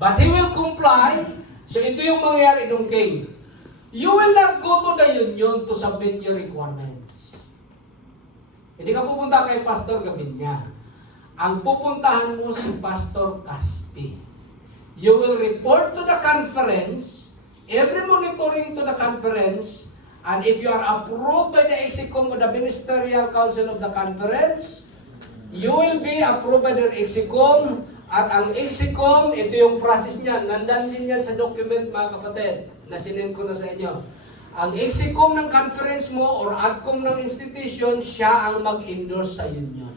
But he will comply. So ito yung mangyayari nung king. You will not go to the union to submit your requirements. Hindi ka pupunta kay Pastor Gabinya. Ang pupuntahan mo si Pastor Caspi. You will report to the conference, every monitoring to the conference, and if you are approved by the execom of the ministerial council of the conference, you will be approved by the execom. At ang execom, ito yung process niya. Nandan din yan sa document, mga kapatid, na sinend ko na sa inyo. Ang execom ng conference mo or adcom ng institution, siya ang mag-endorse sa union.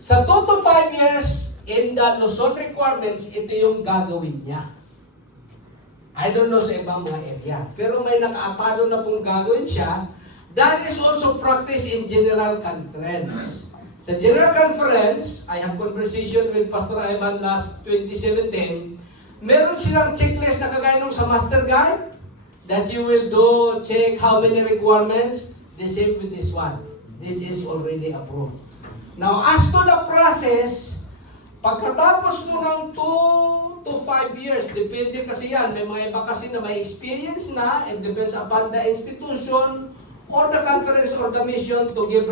Sa 2 to 5 years, in the Luzon requirements, ito yung gagawin niya. I don't know sa ibang mga area. Pero may nakaapado na pong gagawin siya. That is also practiced in general conference. Sa general conference, I have conversation with Pastor Ivan last 2017. Meron silang checklist na kagaya nung sa master guide that you will do, check how many requirements. The same with this one. This is already approved. Now, as to the process, pagkatapos mo ng 2 to 5 years, depende kasi yan. May mga iba kasi na may experience na, it depends upon the institution or the conference or the mission to give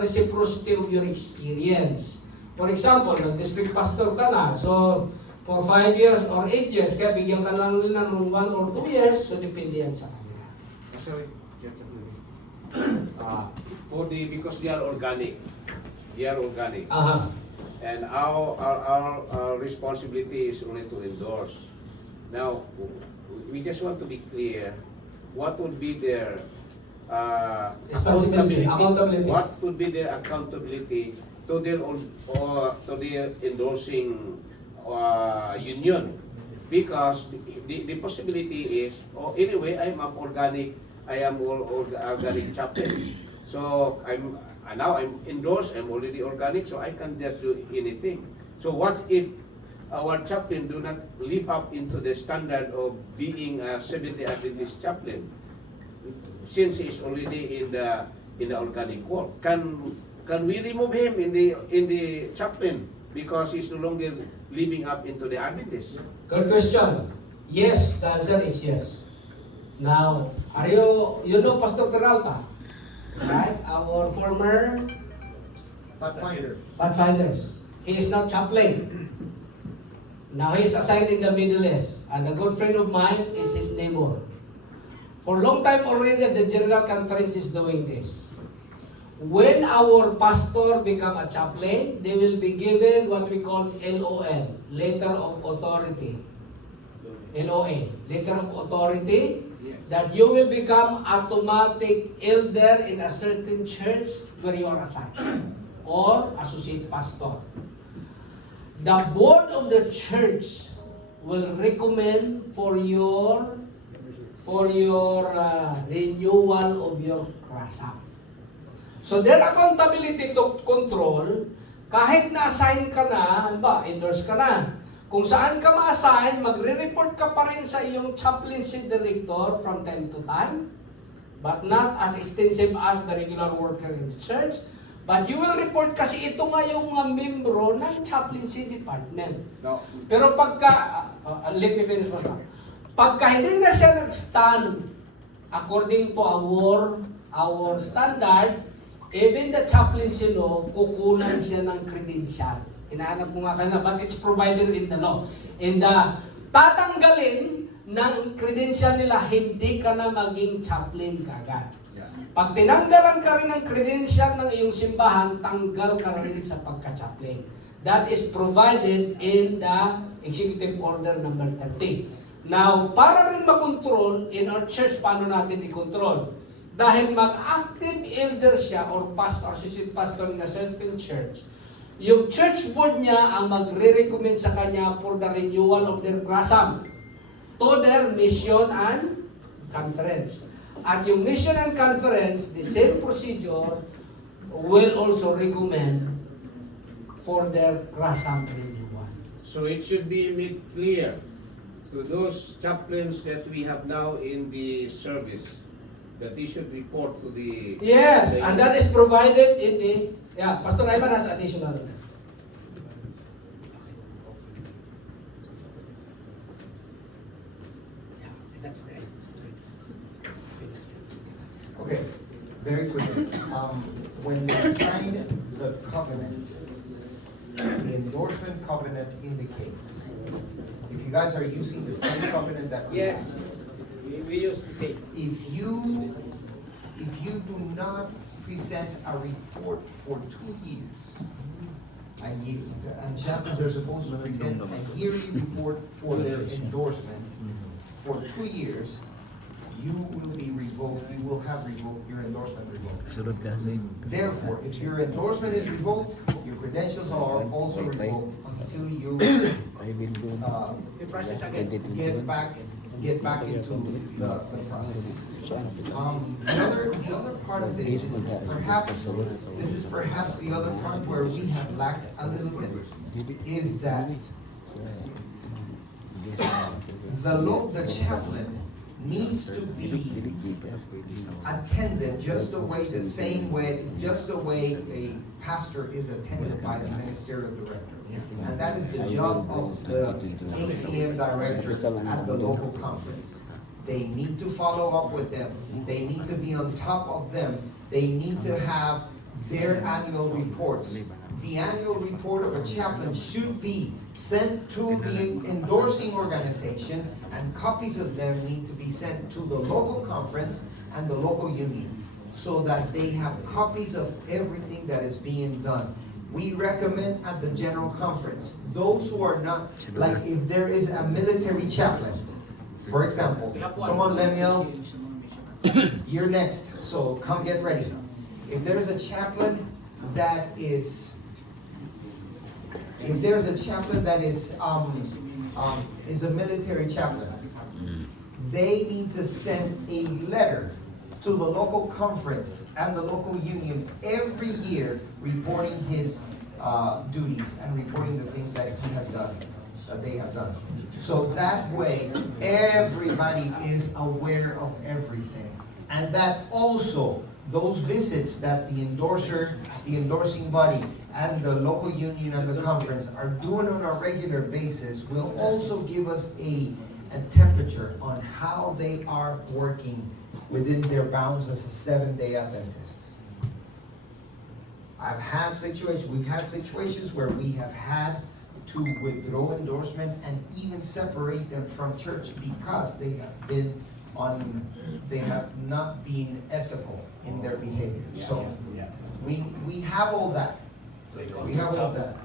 reciprocity of your experience. For example, nag-district pastor ka na, so for 5 years or 8 years, kaya bigyan ka lang nila ng 1 or 2 years, so depende yan sa kanila. Sorry, because they are organic. And our responsibility is only to endorse. Now, we just want to be clear, what would be their Accountability. What would be their accountability to their endorsing union? Because the possibility is, anyway, I am organic chaplain. So now I'm endorsed, I'm already organic, so I can just do anything. So what if our chaplain do not live up into the standard of being a Seventh-day Adventist chaplain? Since he is already in the organic work, can we remove him in the chaplain because he's no longer living up into the Adventist? Good question. Yes, the answer is yes. Now, you know Pastor Peralta, right? Our former Pathfinders. He is not chaplain. Now he is assigned in the Middle East, and a good friend of mine is his neighbor. For a long time already, the General Conference is doing this. When our pastor become a chaplain, they will be given what we call LOL, Letter of Authority. LOA, Letter of Authority, that you will become automatic elder in a certain church where you are assigned, or associate pastor. The board of the church will recommend for your renewal of your CRASAP. So their accountability to control, kahit na-assign ka na, endorse ka na, kung saan ka ma-assign, magre-report ka pa rin sa iyong chaplaincy director from time to time, but not as extensive as the regular worker in the church, but you will report kasi ito nga yung mga membro ng chaplaincy department. No. Pero pagka, let me finish first. Pagka hindi na siya nag-stand according to our standard, even the chaplaincy law, kukunan siya ng credential. Hinahanap mo nga kanina, but it's provided in the law. And tatanggalin ng credential nila, hindi ka na maging chaplain kagad. Pag tinanggalan ka rin ng credential ng iyong simbahan, tanggal ka rin sa pagka-chaplain. That is provided in the Executive Order number 30. Now, para rin makontrol in our church, paano natin i-control? Dahil mag-active elder siya or pastor, associate pastor in a certain church, yung church board niya ang magre-recommend sa kanya for the renewal of their CRASAM to their mission and conference. At yung mission and conference, the same procedure will also recommend for their CRASAM renewal. So it should be made clear to those chaplains that we have now in the service that they should report to the... Yes, and that is provided in the... Yeah, Pastor Ivan has additional. That's the Okay, very quickly. When they sign the covenant, the endorsement covenant indicates, if you guys are using the same covenant that we Yes, have, we use the same. if you do not present a report for 2 years, and chaplains are supposed to present a yearly report for their endorsement for 2 years, you will be revoked, you will have revoked, your endorsement revoked. Therefore, if your endorsement is revoked, your credentials are also revoked until you We process again. get back into the process. The other part of this is perhaps the other part where we have lacked a little bit, is that the chaplain needs to be attended just the way a pastor is attended by the ministerial director. And that is the job of the ACM director at the local conference. They need to follow up with them. They need to be on top of them. They need to have their annual reports. The annual report of a chaplain should be sent to the endorsing organization, and copies of them need to be sent to the local conference and the local union, so that they have copies of everything that is being done. We recommend at the general conference, those who are not, like if there is a military chaplain, for example, come on Lemuel, you're next, so come get ready. If there's a chaplain that is a military chaplain, they need to send a letter to the local conference and the local union every year, reporting his duties and reporting the things that he has done, that they have done. So that way, everybody is aware of everything. And that also, those visits that the endorsing body, and the local union and the conference are doing on a regular basis will also give us a temperature on how they are working within their bounds as a Seventh-day Adventists. We've had situations where we have had to withdraw endorsement and even separate them from church because they have not been ethical in their behavior. So we have all that. We have all that.